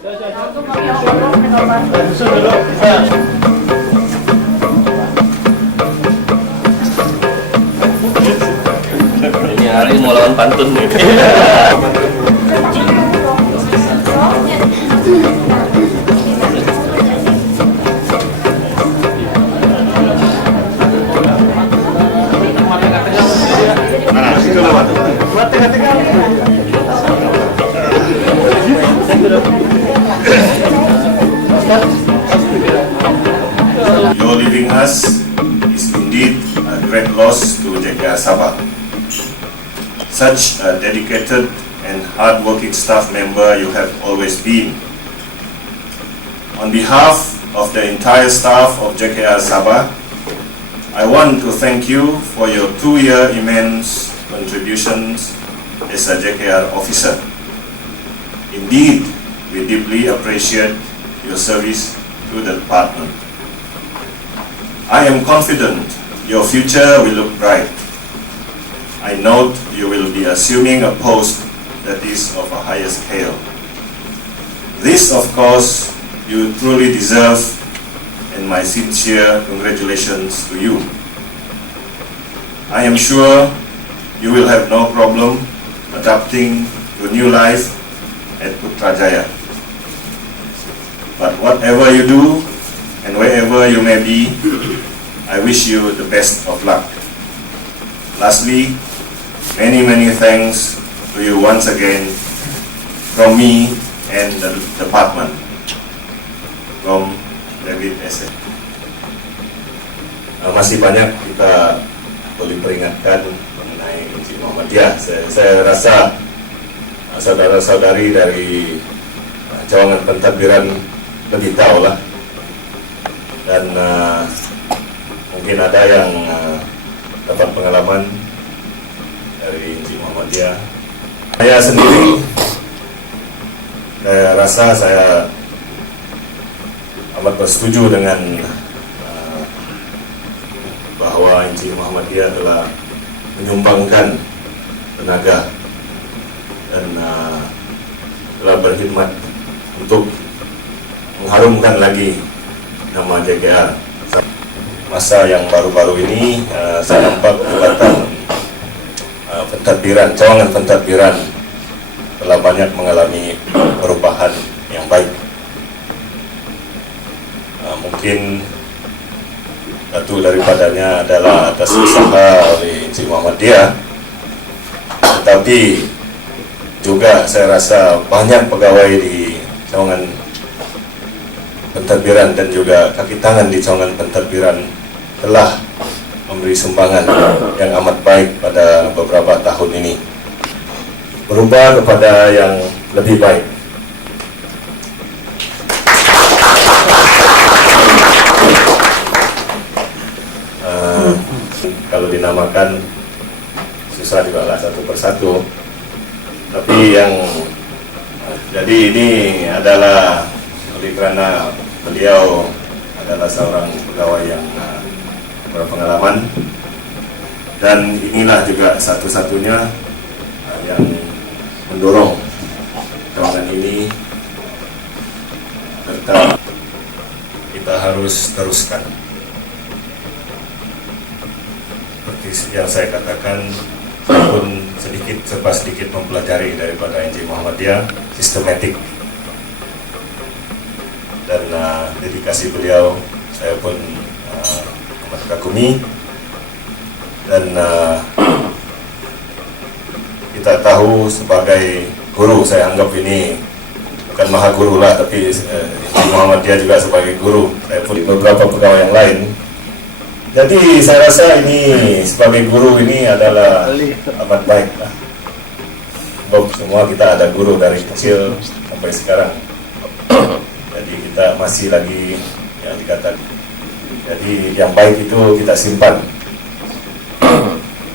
Ini hari mau lawan pantun nih. Your leaving us is indeed a great loss to JKR Sabah. Such a dedicated and hard-working staff member you have always been. On behalf of the entire staff of JKR Sabah, I want to thank you for your 2-year immense contributions as a JKR officer. Indeed, we deeply appreciate your service to the department. I am confident your future will look bright. I note you will be assuming a post that is of a higher scale. This, of course, you truly deserve, and my sincere congratulations to you. I am sure you will have no problem adapting to new life at Putrajaya. But whatever you do and wherever you may be, I wish you the best of luck. Lastly, many thanks to you once again from me and the department. From David S. Masih banyak kita boleh peringatkan mengenai Encik Muhammadiyah. Saya rasa saudara-saudari dari cawangan pentadbiran lebih tahu lah, dan mungkin ada yang dapat pengalaman dari Encik Muhammadiyah. Saya sendiri, saya rasa saya amat bersetuju dengan bahwa Encik Muhammadiyah telah menyumbangkan tenaga dan telah berkhidmat untuk mengharumkan lagi nama JKR. Masa yang baru-baru ini saya nampak jabatan pentadbiran, cawangan pentadbiran telah banyak mengalami perubahan yang baik. Mungkin satu daripadanya adalah atas usaha oleh Encik Muhammadiyah, tetapi juga saya rasa banyak pegawai di cawangan pentadbiran dan juga kaki tangan di cawangan pentadbiran telah memberi sumbangan yang amat baik pada beberapa tahun ini, berubah kepada yang lebih baik. Kalau dinamakan susah dibalas satu persatu, tapi yang jadi ini adalah oleh karena beliau adalah seorang pegawai yang berpengalaman, dan inilah juga satu-satunya yang mendorong cawangan ini tetap kita harus teruskan. Seperti yang saya katakan, saya pun serba sedikit mempelajari daripada Encik Muhammadiyah, sistematik dan dedikasi beliau saya pun amat kagumi, dan kita tahu sebagai guru, saya anggap ini bukan maha guru lah, tapi Encik Muhammadiyah juga sebagai guru, saya pun beberapa pegawai yang lain. Jadi saya rasa ini sebagai guru ini adalah amat baik lah. Semua kita ada guru dari kecil sampai sekarang. Jadi kita masih lagi yang dikatakan. Jadi yang baik itu kita simpan.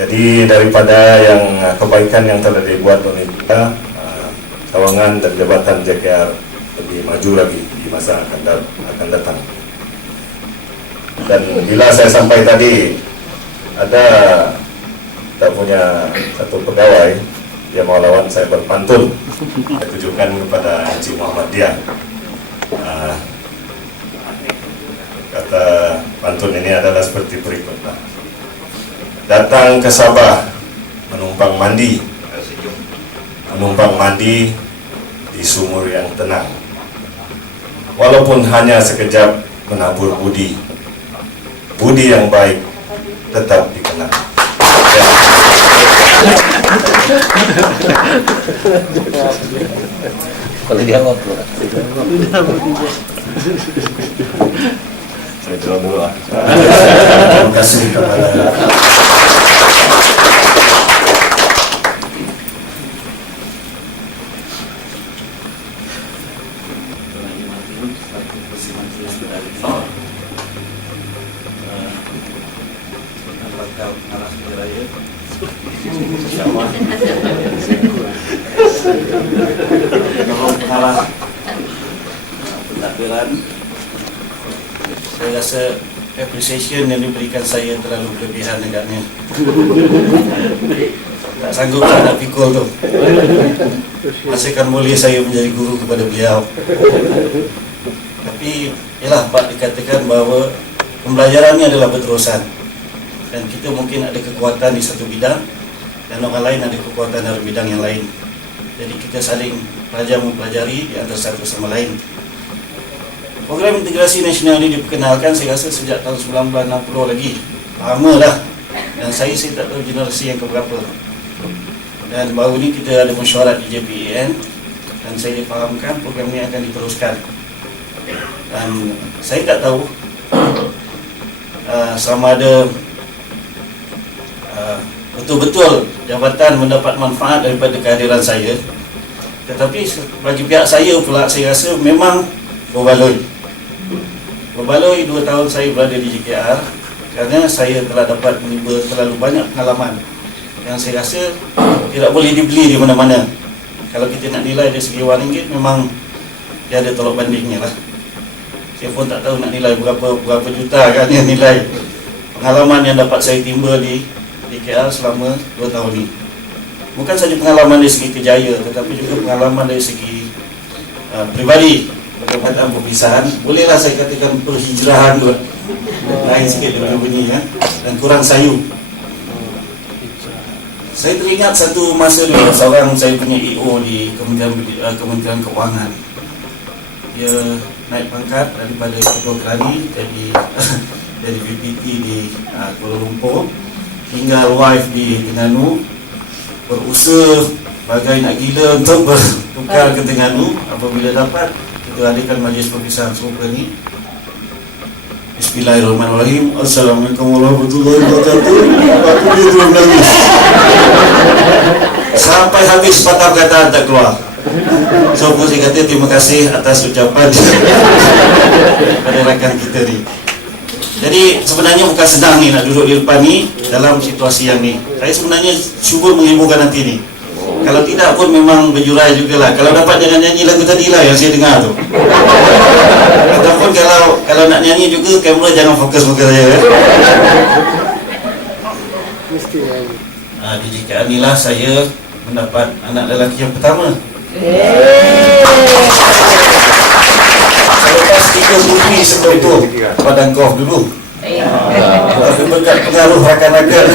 Jadi daripada yang kebaikan yang telah dibuat oleh kita, cawangan dan jabatan JKR lebih maju lagi di masa akan datang. Dan bila saya sampai tadi ada kita punya satu pegawai dia mau lawan saya berpantun. Saya tunjukkan kepada Encik Muhammad Dian. Kata pantun ini adalah seperti berikut. Datang ke Sabah menumpang mandi di sumur yang tenang. Walaupun hanya sekejap menabur budi yang baik tetap dikenang. Kalau jawab saya jawab dulu lah. Terima kasih kepada Pengarah pentadbiran, saya rasa appreciation yang diberikan saya terlalu berlebihan agaknya. Tak sanggup saya nak pikul tu. Pastikan boleh saya menjadi guru kepada beliau. Tapi ialah Pak dikatakan bahawa pembelajaran ini adalah berterusan, dan kita mungkin ada kekuatan di satu bidang dan orang lain ada kekuatan dalam bidang yang lain. Jadi kita saling belajar mempelajari di antara satu sama lain. Program integrasi nasional ini diperkenalkan saya rasa sejak tahun 1960 lagi. Lama dah. Dan saya tak tahu generasi yang keberapa. Dan baru ni kita ada mesyuarat di JPAN dan saya difahamkan program ini akan diteruskan. Dan saya tak tahu sama ada betul-betul jabatan mendapat manfaat daripada kehadiran saya. Tetapi bagi pihak saya pula, saya rasa memang berbaloi. Berbaloi 2 tahun saya berada di JKR kerana saya telah dapat menimba terlalu banyak pengalaman yang saya rasa tidak boleh dibeli di mana-mana. Kalau kita nak nilai dari segi RM1 memang dia ada tolak bandingnya lah. Saya pun tak tahu nak nilai berapa juta kan yang nilai pengalaman yang dapat saya timba di JKR selama 2 tahun ini. Bukan saja pengalaman dari segi kerjaya, tetapi juga pengalaman dari segi pribadi, pertempatan perpisahan. Bolehlah saya katakan perhijrahan tu, lain sikit daripada bunyi ya, dan kurang sayu. Saya teringat satu masa dulu seorang saya punya EO di Kementerian Keuangan. Dia naik pangkat daripada Ketua Kelani jadi dari VPT di Kuala Lumpur, tinggal wife di Terengganu, berusaha bagai nak gila untuk bertukar ke Terengganu. Apabila dapat, kita adakan majlis perpisahan serupa ni. Bismillahirrahmanirrahim. Assalamualaikum warahmatullahi wabarakatuh. Lepas tu dia terus menangis sampai habis patah kata tak keluar. So saya kata terima kasih atas ucapan pada rakan kita ni. Jadi sebenarnya bukan senang ni nak duduk di depan ni dalam situasi yang ni. Saya sebenarnya cuba menghiburkan nanti ni. Kalau tidak pun memang berjurai jugalah. Kalau dapat jangan nyanyi lagu tadi lah yang saya dengar tu. Ataupun kalau nak nyanyi juga kamera jangan fokus-fokus saja ya. Di JKR ni lah saya mendapat anak lelaki yang pertama. Selepas 3 putri sebelum itu padang golf dulu. Tapi berkat pengaruh rakan-rakan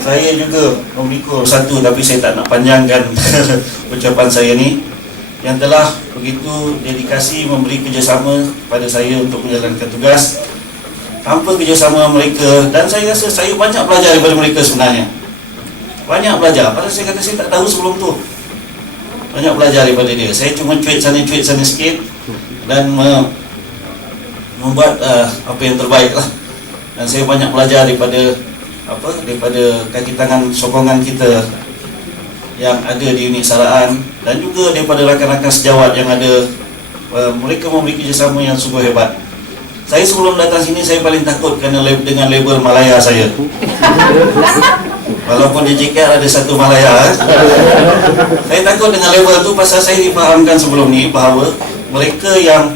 saya juga memikul satu, tapi saya tak nak panjangkan ucapan saya ni, yang telah begitu dedikasi memberi kerjasama pada saya untuk menjalankan tugas. Tanpa kerjasama mereka, dan saya rasa saya banyak belajar daripada mereka sebenarnya. Banyak belajar, padahal saya kata saya tak tahu sebelum tu. Banyak belajar daripada dia. Saya cuma cuit sana sikit dan membuat apa yang terbaik lah. Dan saya banyak belajar daripada kaki tangan sokongan kita yang ada di unit saraan, dan juga daripada rakan-rakan sejawat yang ada. Mereka memberi kerjasama yang sungguh hebat. Saya sebelum datang sini saya paling takut dengan label Malaya saya. Walaupun di JKR ada satu Malaya, saya takut dengan label tu pasal saya difahamkan sebelum ni bahawa mereka yang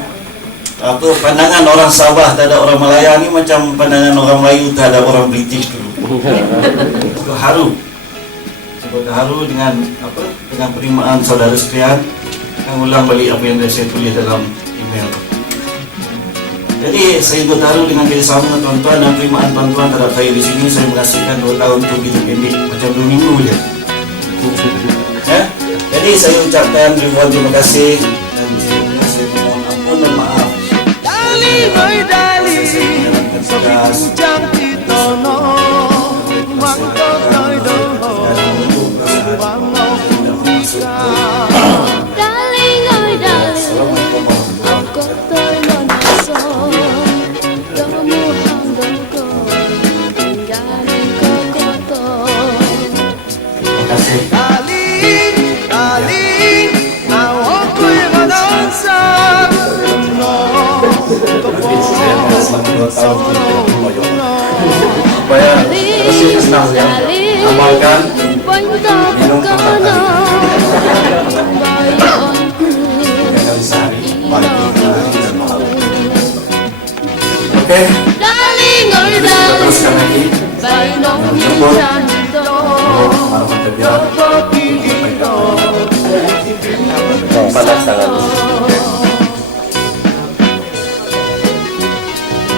pandangan orang Sabah terhadap orang Malaya ni macam pandangan orang Melayu terhadap orang British dulu. Itu haru. terharu dengan dengan penerimaan saudara sekalian. Saya ulang balik apa yang saya tulis dalam email. Jadi saya terharu dengan kerjasama tuan-tuan dan penerimaan tuan-tuan terhadap saya di sini. Saya menyaksikan 2 tahun itu begitu pendek, macam 2 minggu je. Ya? Jadi saya ucapkan ribuan terima kasih dan saya mohon ampun dan maaf. Darling, oi darling, sepincang titono, mangko toido, wango bisa. Darling, oi darling, aku termonaso, kamu handoko, tinggalin kokoto. Terima kasih. Darling, darling, aku yang menonsa, Supaya masih senang ya, amalkan minum kono kali sehari pagi dan malam. Oke, kita teruskan lagi. Panas tangan.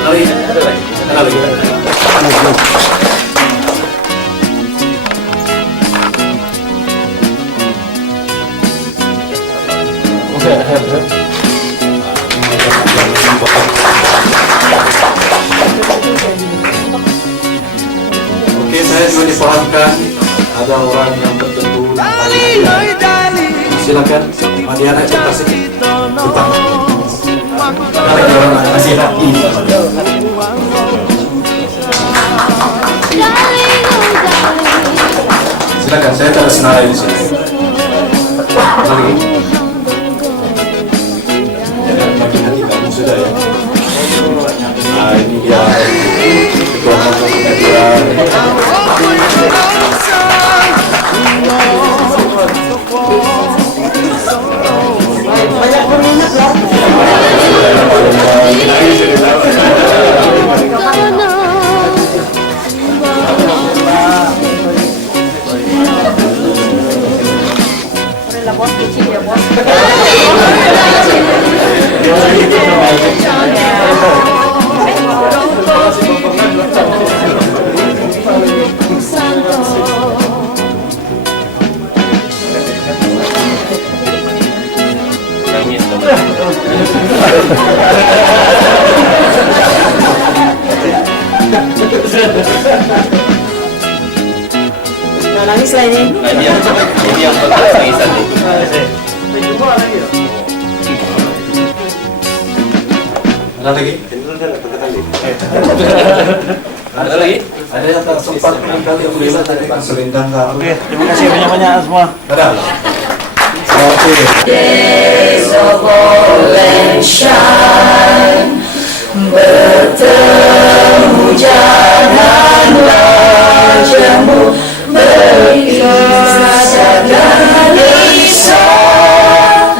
Ada lagi. Oke, saya sudah dipahamkan ada orang yang tertentu. darling, oi darling, Silakan, Madiana cerita sedikit tentang orang kasih hati. Silakan, saya taruh senarai di sini. Lagi. Jangan bagi hati kamu sudah ya. Nah, ini dia ketua majelis Nangis lah ini. Ini yang penting tangisan nih. Ada lagi? Ada lagi? Ada yang tak sempat kali aku bilang tadi Pak Selendang. Oke, Terima kasih banyak-banyak semua. ada. Oke. Days of gold and shine, bertemu jangan wajahmu, berkisah dan risau.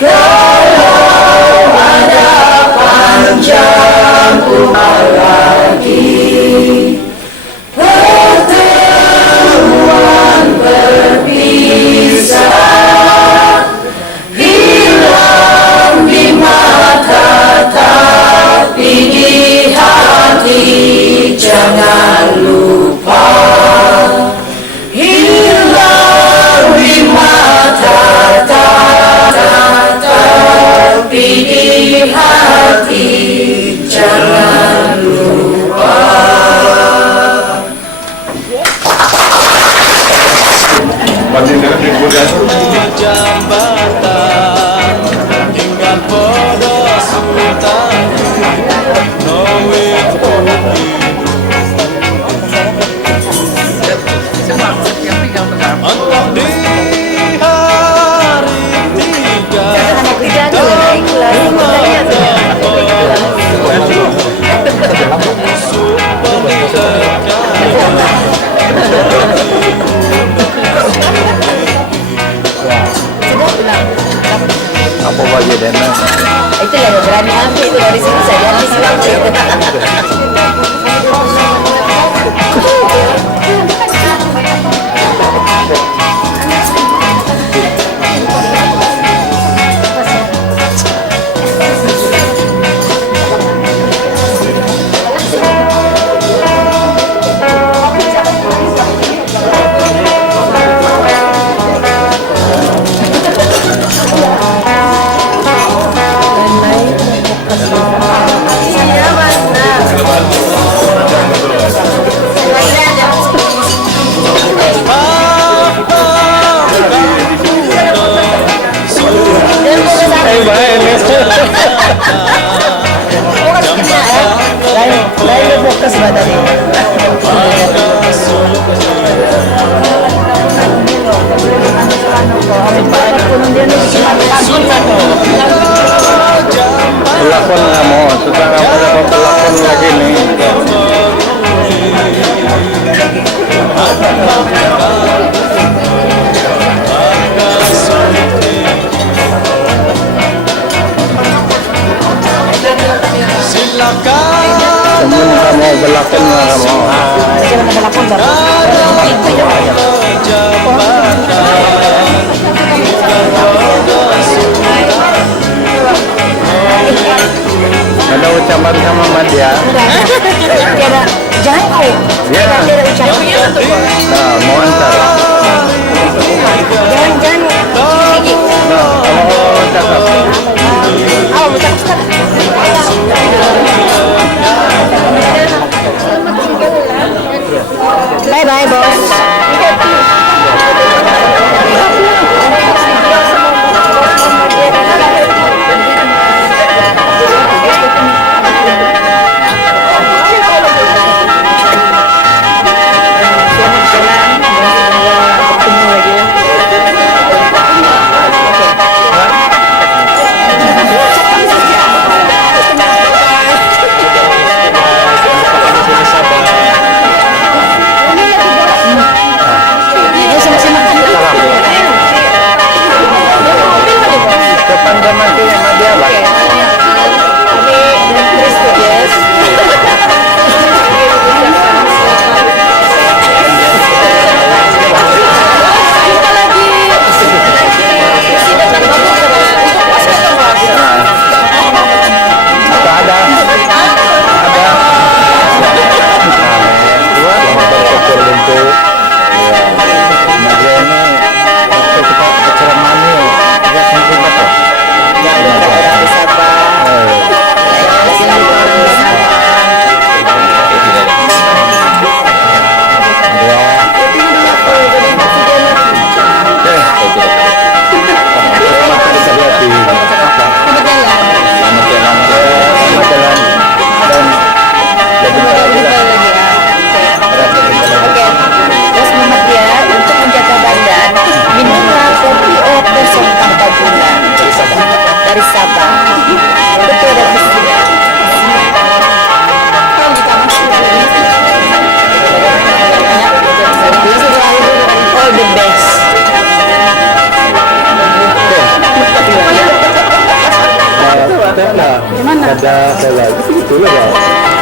Kalau ada panjang umur lagi, pertemuan berpisah, hilang di mata tapi di hati jangan lupa. Hilang di mata tapi di hati jangan lupa. jambatan hingga pada sultan Nawit entah di hari tiga Apa bagi Dana? Itu yang berani ambil itu dari sini saja habis Selamat sama Mbak Dia. Tiada, jangan kau. Ya. Tiada ucapan. Nah, mau antar. Jangan sedikit. Nah, kalau cakap. Oh, ucap. Bye bye, bos. Depan mati sama dia lah. Ada. Dua betul untuk dia ini waktu kita ceramah ini dia sendiri apa? Terus Muhammadiyah untuk menjaga badan, minumlah kopi oplosan tanpa gula dari Sabah. Betul dan mestinya. All the best. Ada saya lagi itu lah.